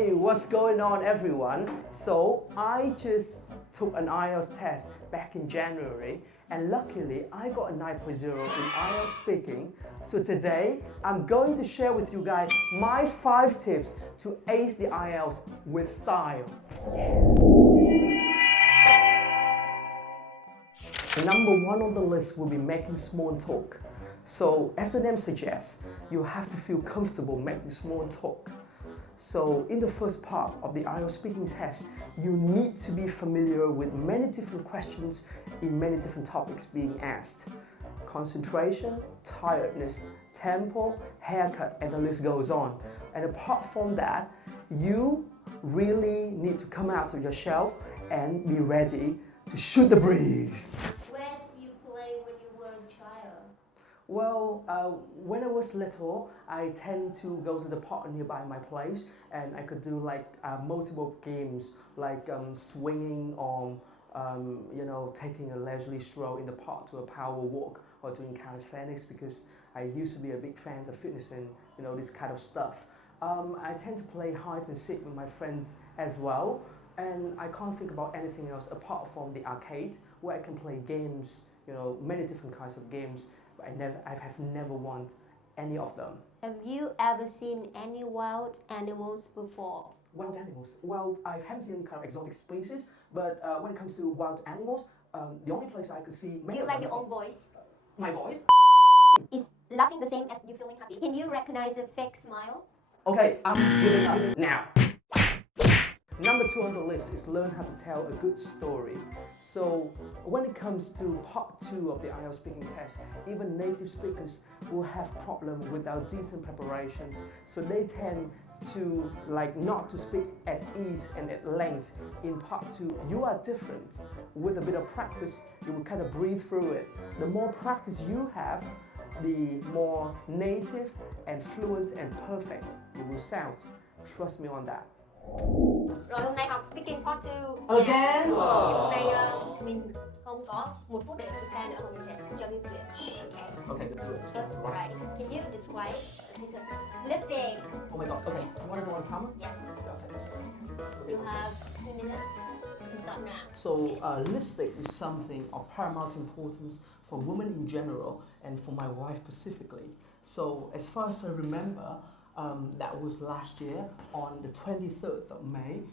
Hey, what's going on everyone? So I just took an IELTS test back in January and luckily I got a 9.0 in IELTS Speaking. So today I'm going to share with you guys my 5 tips to ace the IELTS with style. Number 1 on the list will be making small talk. So as the name suggests, you have to feel comfortable making small talk. So in the first part of the IELTS speaking test, you need to be familiar with many different questions in many different topics being asked. Concentration, tiredness, tempo, haircut, and the list goes on. And apart from that, you really need to come out of your shelf and be ready to shoot the breeze. Where did you play when you were a child? Well, when I was little, I tend to go to the park nearby my place and I could do like multiple games like swinging or taking a leisurely stroll in the park to a power walk or doing calisthenics because I used to be a big fan of fitness and this kind of stuff. I tend to play hide and seek with my friends as well, and I can't think about anything else apart from the arcade where I can play games, many different kinds of games. I have never won any of them. Have you ever seen any wild animals before? Wild animals? Well, I haven't seen any kind of exotic species, but when it comes to wild animals, the only place I could see... Do you like your own voice? My voice? Is laughing the same as you feeling happy? Can you recognize a fake smile? Okay, I'm giving up now. Number 2 on the list is learn how to tell a good story. So when it comes to part 2 of the IELTS speaking test, even native speakers will have problems without decent preparations. So they tend to not to speak at ease and at length in part 2. You are different. With a bit of practice, you will kind of breathe through it. The more practice you have, the more native and fluent and perfect you will sound. Trust me on that. Rồi hôm nay học speaking part 2. Again? Nhưng hôm nay mình không có 1 phút để thực ra nữa mà mình sẽ cho mình luyện. Okay, let's do it. That's right. Can you describe this lipstick? Oh my god, okay. You want to do one time? Yes. Okay. You have 2 minutes. You start now. So lipstick is something of paramount importance for women in general and for my wife specifically. So as far as I remember, that was last year on the 23rd of May,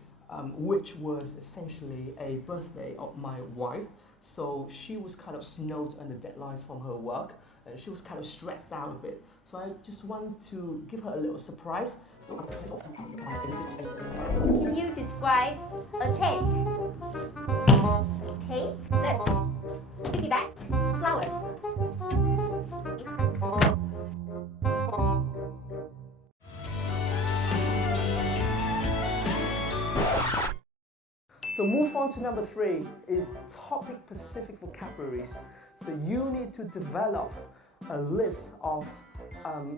which was essentially a birthday of my wife. So she was kind of snowed under deadlines from her work and she was kind of stressed out a bit. So I just want to give her a little surprise. Can you describe a tape? Tape? This. Piggyback. Flowers. So move on to number 3 is topic-specific vocabularies. So you need to develop a list of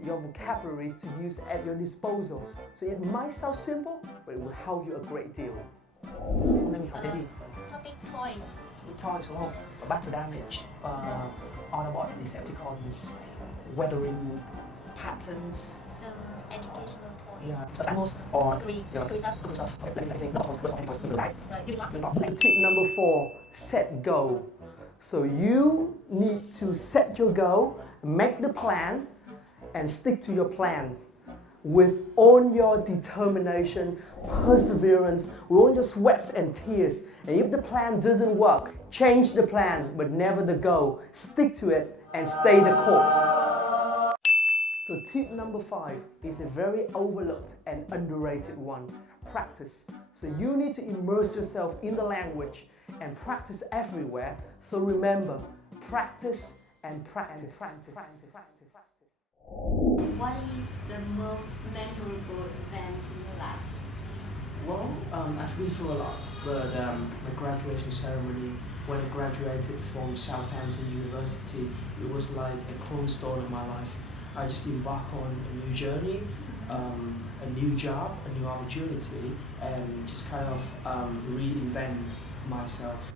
your vocabularies to use at your disposal. So it might sound simple, but it will help you a great deal. Topic toys. Toys along, battle damage, on about Decepticons, weathering patterns. Some educational toys. Yeah, some animals or Cookery stuff. Tip number 4, set goal. So you need to set your goal, make the plan, and stick to your plan with all your determination, perseverance, with all your sweats and tears. And if the plan doesn't work, change the plan, but never the goal. Stick to it and stay the course. So tip number 5 is a very overlooked and underrated one. Practice. So you need to immerse yourself in the language and practice everywhere. So remember, practice and practice. What is the most memorable event in your life? Well, I've been through a lot, but my graduation ceremony, when I graduated from Southampton University, it was like a cornerstone of my life. I just embarked on a new journey, a new job, a new opportunity, and just kind of reinvent myself.